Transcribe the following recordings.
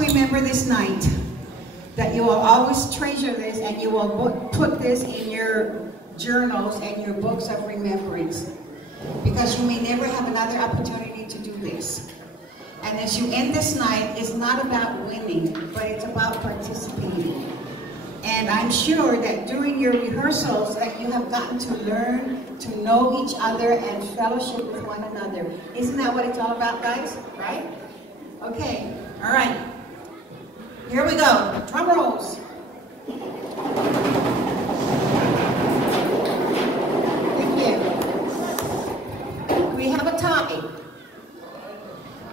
remember this night, that you will always treasure this and you will put this in your journals and your books of remembrance, because you may never have another opportunity to do this. And as you end this night, it's not about winning, but it's about participating. And I'm sure that during your rehearsals that you have gotten to learn to know each other and fellowship with one another. Isn't that what it's all about, guys? Right? Okay, all right. Here we go. Drum rolls. Thank you. We have a tie.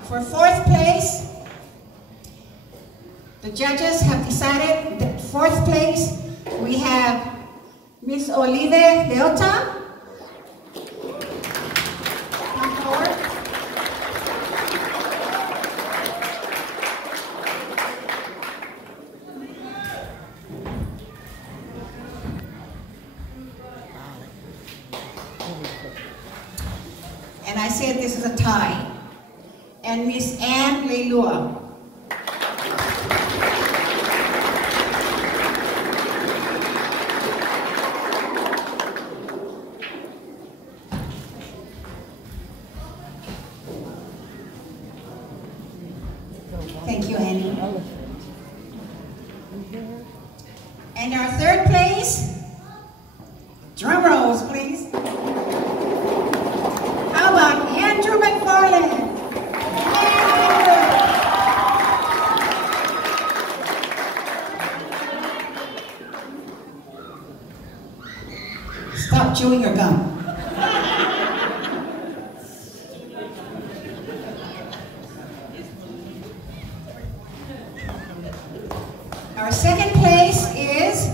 For fourth place, the judges have decided that fourth place, we have Miss Olive Leota. Come forward. And I said this is a tie. And Miss Anne Leilua. Thank you, Annie. And our third place, drum rolls, please. How about Andrew McFarland? Stop chewing your gum. Our second place is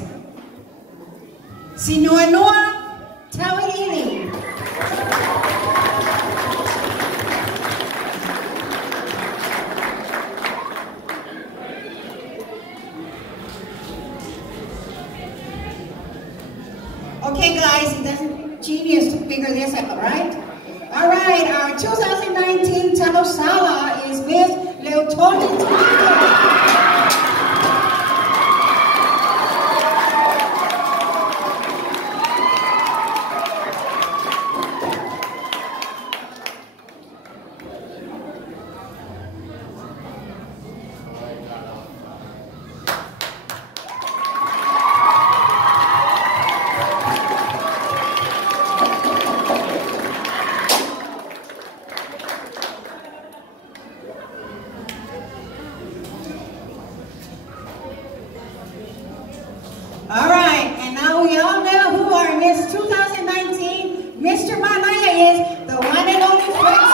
Sinuanua Tawilili. Okay, guys, it doesn't genius to figure this out, right? All right, our 2019 Tanosala is Miss Leotoni. All right, and now we all know who our Miss 2019 Mr. Manaya is, the one and only Fritz.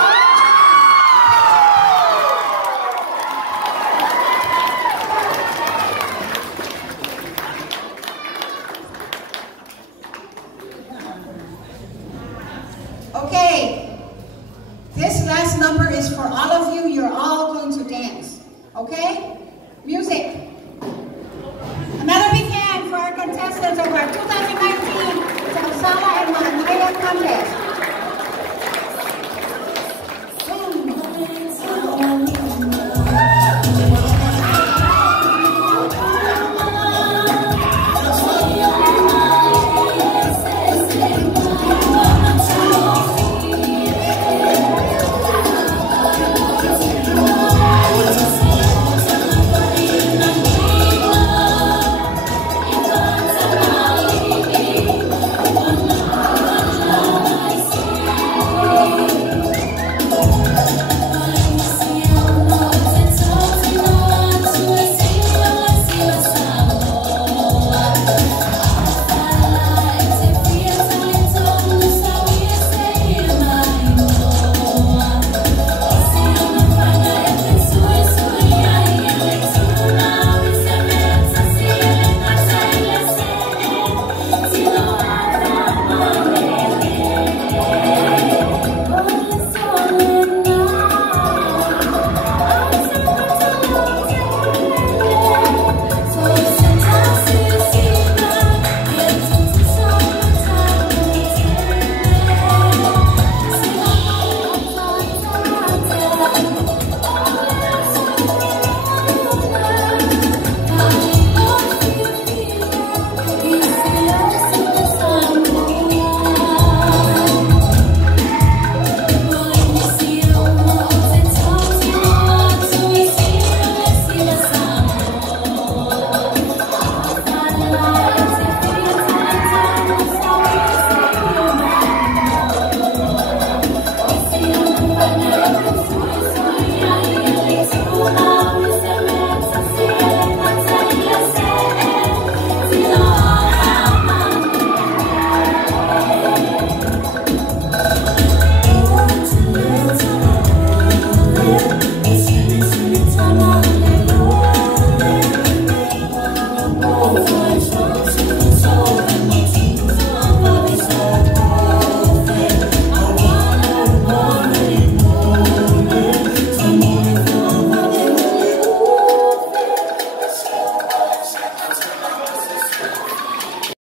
Okay, this last number is for all of you. You're all going to dance, okay? Music. Another big hand for our contestants of our 2019 Tanosala and Manaya contest.